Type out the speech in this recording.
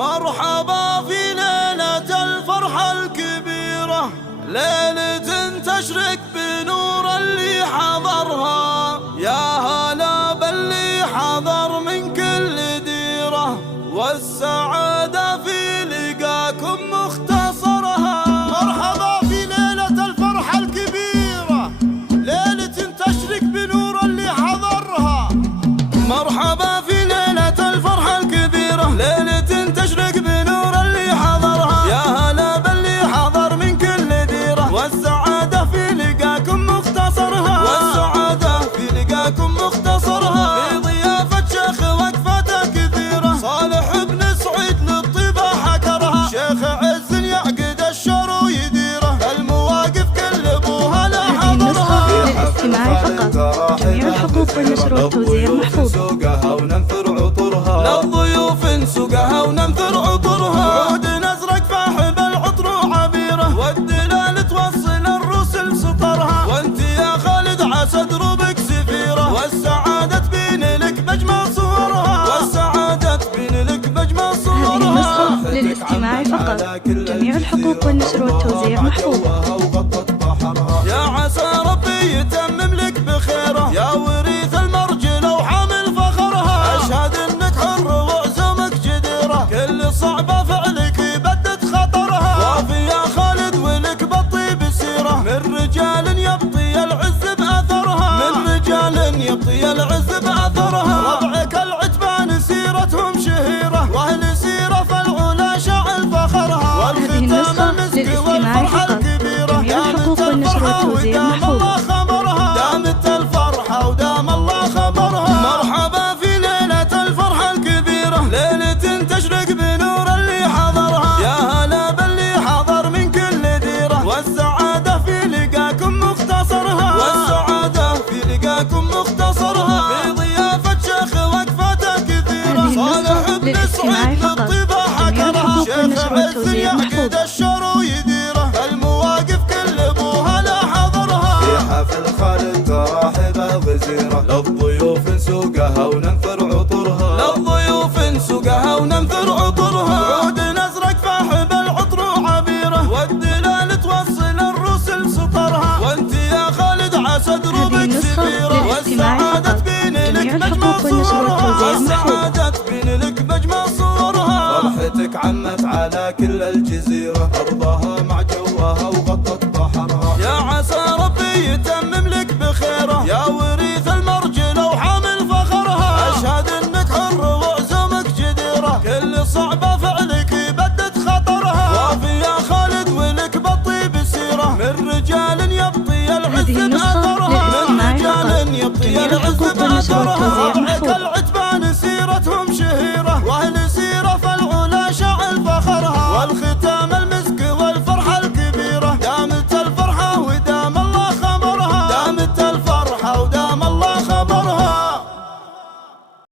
مرحبا في ليلة الفرحة الكبيرة، ليلة تشرق بنور اللي حضرها. يا هلا باللي حضر من كل ديرة، والسعادة في لقاكم مختصرها. مرحبا في ليلة الفرحة الكبيرة، ليلة تشرق بنور اللي حضرها. مرحبا في ليلة الفرحة الكبيرة، ليلة تشرق بنور اللي حضرها. يا هلا باللي حضر من كل ديرة، والسعادة في لقاكم مختصرها. والسعادة في لقاكم مختصرها. في ضيافة شيخ وقفته كثيرة، صالح بن سعيد للطيبة حكرها. شيخ عز يعقد الشر ويديره، المواقف كل ابوها لا حضرها. للاستماع فقط، جميع الحقوق والنشر والتوزيع محفوظ. للضيوف نسوقها وننثر عطرها. عود نزرق فاحب العطر عبيره، والدلال توصل الرسل سطرها. وانت يا خالد عسى دروبك سفيره، والسعادة تبين لك بجمل صورها. والسعادة تبين لك بجمل صورها. هذه النسخة للاستماع فقط، جميع الحقوق والنشر والتوزيع محفوظ. يا عسى ربي يتمم لك بخيره، يا وريث المرجله وحامل فخرها. اشهد انك حر وعزومك جديره، كل صعبه فعلك يبدد خطرها. وافي يا خالد ولك بالطيب سيره، من رجال يبطي العز باثرها. من رجال يبطي العز باثرها. ربعك العتبان سيرتهم شهيره، واهل سيره فالعلا شاعل فخرها. هذه النسخة للاستماع فقط، جميع الحقوق والنشر والتوزيع محفوظ. دامت الفرحة ودام الله خبرها. مرحبا في ليلة الفرحة الكبيرة، ليلة تشرق بنور اللي حضرها. يا هلا باللي حضر من كل ديرة، والسعادة في لقاكم مختصرها. والسعادة في لقاكم مختصرها. في ضيافة شيخ وقفته كثيرة، صالح بن سعيد للطيبة حكرها. شيخ عز يعقد الشر ويديره، المواقف كل ابوها لا حضرها. في حفل خالد تراحب وزيره، للضيوف نسوقها وننثر عطرها. للضيوف نسوقها وننثر عطرها. عود نزرق فاحب العطر عبيره، والدلال توصل الرسل سطرها. وانت يا خالد عسى دروبك سفيره، والسعادة تبين لك بجمل صورها. والسعادة تبين لك بجمل صورها. فرحتك عمت على كل الجزيرة، أرضها مع جوها وغطت بحرها. يا عسى ربي يتمم لك بخيره، يا وريث المرجله وحامل فخرها. اشهد انك حر وعزومك جديره، كل صعبه